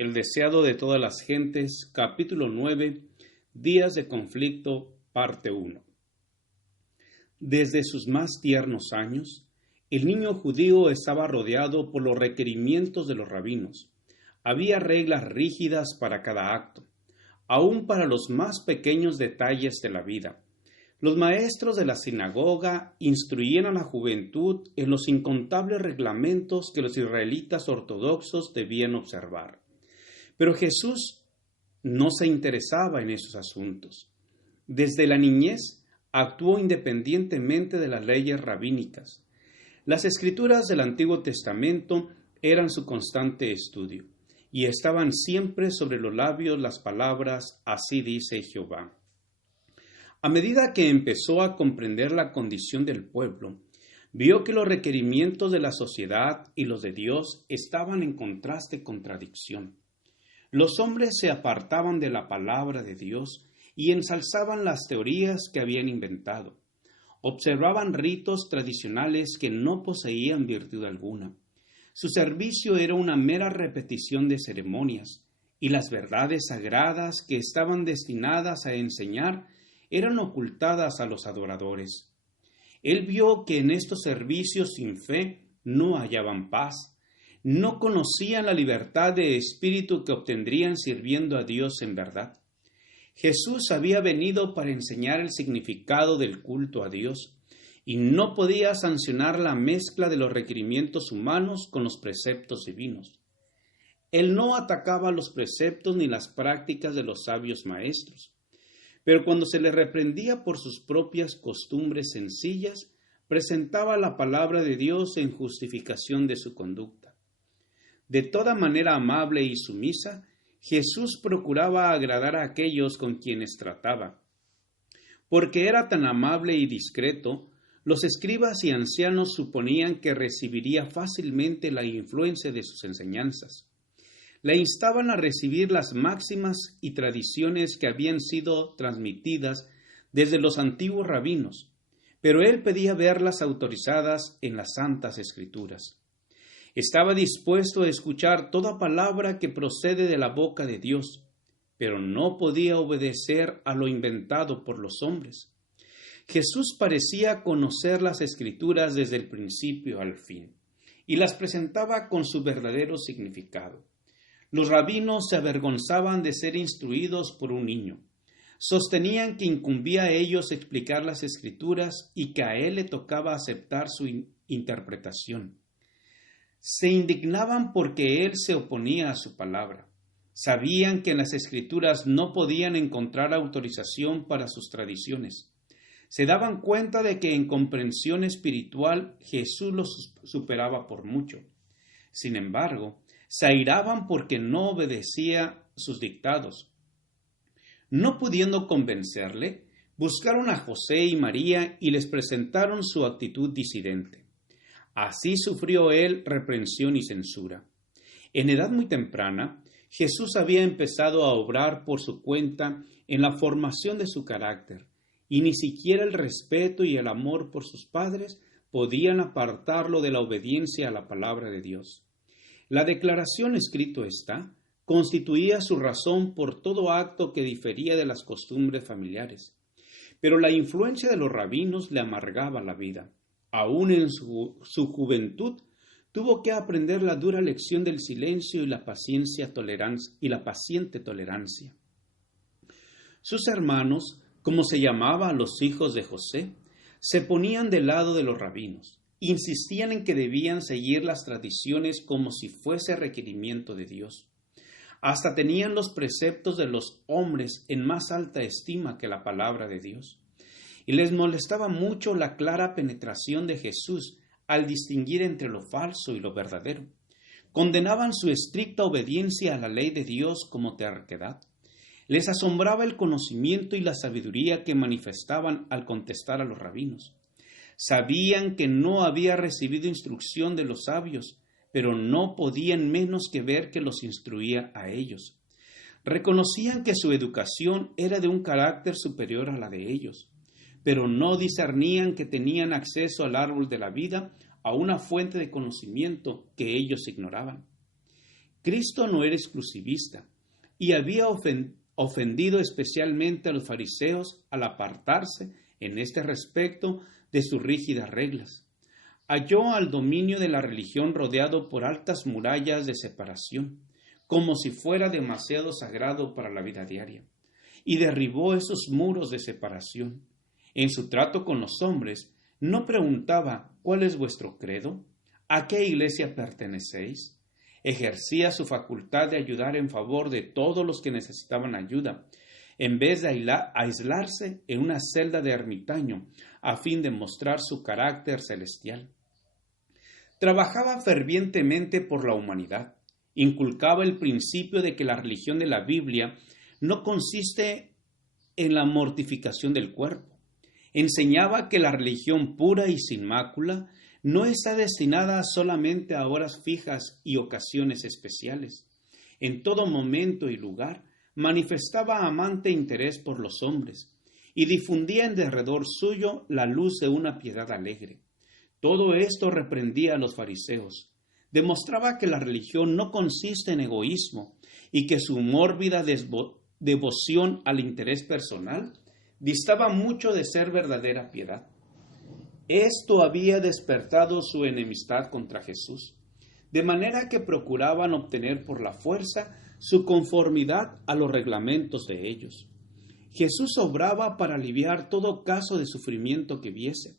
El deseado de todas las gentes, capítulo 9, Días de conflicto, parte 1. Desde sus más tiernos años, el niño judío estaba rodeado por los requerimientos de los rabinos. Había reglas rígidas para cada acto, aun para los más pequeños detalles de la vida. Los maestros de la sinagoga instruían a la juventud en los incontables reglamentos que los israelitas ortodoxos debían observar. Pero Jesús no se interesaba en esos asuntos. Desde la niñez actuó independientemente de las leyes rabínicas. Las escrituras del Antiguo Testamento eran su constante estudio, y estaban siempre sobre los labios las palabras «Así dice Jehová». A medida que empezó a comprender la condición del pueblo, vio que los requerimientos de la sociedad y los de Dios estaban en contradicción. Los hombres se apartaban de la palabra de Dios y ensalzaban las teorías que habían inventado. Observaban ritos tradicionales que no poseían virtud alguna. Su servicio era una mera repetición de ceremonias, y las verdades sagradas que estaban destinadas a enseñar eran ocultadas a los adoradores. Él vio que en estos servicios sin fe no hallaban paz. No conocían la libertad de espíritu que obtendrían sirviendo a Dios en verdad. Jesús había venido para enseñar el significado del culto a Dios y no podía sancionar la mezcla de los requerimientos humanos con los preceptos divinos. Él no atacaba los preceptos ni las prácticas de los sabios maestros, pero cuando se le reprendía por sus propias costumbres sencillas, presentaba la palabra de Dios en justificación de su conducta. De toda manera amable y sumisa, Jesús procuraba agradar a aquellos con quienes trataba. Porque era tan amable y discreto, los escribas y ancianos suponían que recibiría fácilmente la influencia de sus enseñanzas. Le instaban a recibir las máximas y tradiciones que habían sido transmitidas desde los antiguos rabinos, pero él pedía verlas autorizadas en las Santas Escrituras. Estaba dispuesto a escuchar toda palabra que procede de la boca de Dios, pero no podía obedecer a lo inventado por los hombres. Jesús parecía conocer las Escrituras desde el principio al fin, y las presentaba con su verdadero significado. Los rabinos se avergonzaban de ser instruidos por un niño. Sostenían que incumbía a ellos explicar las Escrituras y que a él le tocaba aceptar su interpretación. Se indignaban porque él se oponía a su palabra. Sabían que en las Escrituras no podían encontrar autorización para sus tradiciones. Se daban cuenta de que en comprensión espiritual Jesús los superaba por mucho. Sin embargo, se airaban porque no obedecía sus dictados. No pudiendo convencerle, buscaron a José y María y les presentaron su actitud disidente. Así sufrió él reprensión y censura. En edad muy temprana, Jesús había empezado a obrar por su cuenta en la formación de su carácter, y ni siquiera el respeto y el amor por sus padres podían apartarlo de la obediencia a la palabra de Dios. La declaración escrito está constituía su razón por todo acto que difería de las costumbres familiares, pero la influencia de los rabinos le amargaba la vida. Aún en su juventud, tuvo que aprender la dura lección del silencio y la paciente tolerancia. Sus hermanos, como se llamaba a los hijos de José, se ponían del lado de los rabinos. Insistían en que debían seguir las tradiciones como si fuese requerimiento de Dios. Hasta tenían los preceptos de los hombres en más alta estima que la palabra de Dios. Y les molestaba mucho la clara penetración de Jesús al distinguir entre lo falso y lo verdadero. Condenaban su estricta obediencia a la ley de Dios como terquedad. Les asombraba el conocimiento y la sabiduría que manifestaban al contestar a los rabinos. Sabían que no había recibido instrucción de los sabios, pero no podían menos que ver que los instruía a ellos. Reconocían que su educación era de un carácter superior a la de ellos, pero no discernían que tenían acceso al árbol de la vida, a una fuente de conocimiento que ellos ignoraban. Cristo no era exclusivista y había ofendido especialmente a los fariseos al apartarse, en este respecto, de sus rígidas reglas. Halló al dominio de la religión rodeado por altas murallas de separación, como si fuera demasiado sagrado para la vida diaria, y derribó esos muros de separación. En su trato con los hombres, no preguntaba ¿cuál es vuestro credo? ¿A qué iglesia pertenecéis? Ejercía su facultad de ayudar en favor de todos los que necesitaban ayuda, en vez de aislarse en una celda de ermitaño a fin de mostrar su carácter celestial. Trabajaba fervientemente por la humanidad. Inculcaba el principio de que la religión de la Biblia no consiste en la mortificación del cuerpo. Enseñaba que la religión pura y sin mácula no está destinada solamente a horas fijas y ocasiones especiales. En todo momento y lugar manifestaba amante interés por los hombres y difundía en derredor suyo la luz de una piedad alegre. Todo esto reprendía a los fariseos. Demostraba que la religión no consiste en egoísmo y que su mórbida devoción al interés personal distaba mucho de ser verdadera piedad. Esto había despertado su enemistad contra Jesús, de manera que procuraban obtener por la fuerza su conformidad a los reglamentos de ellos. Jesús obraba para aliviar todo caso de sufrimiento que viese.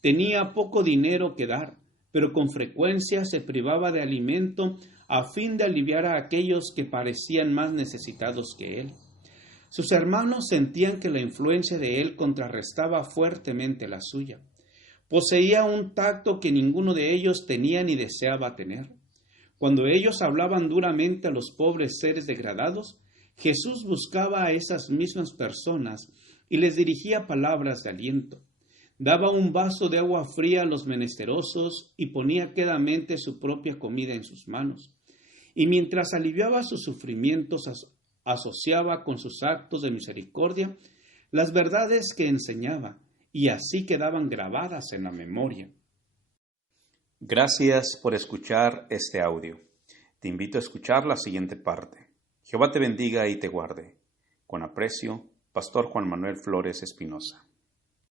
Tenía poco dinero que dar, pero con frecuencia se privaba de alimento a fin de aliviar a aquellos que parecían más necesitados que él. Sus hermanos sentían que la influencia de él contrarrestaba fuertemente la suya. Poseía un tacto que ninguno de ellos tenía ni deseaba tener. Cuando ellos hablaban duramente a los pobres seres degradados, Jesús buscaba a esas mismas personas y les dirigía palabras de aliento. Daba un vaso de agua fría a los menesterosos y ponía quedamente su propia comida en sus manos. Y mientras aliviaba sus sufrimientos, asociaba con sus actos de misericordia las verdades que enseñaba, y así quedaban grabadas en la memoria. Gracias por escuchar este audio. Te invito a escuchar la siguiente parte. Jehová te bendiga y te guarde. Con aprecio, Pastor Juan Manuel Flores Espinosa.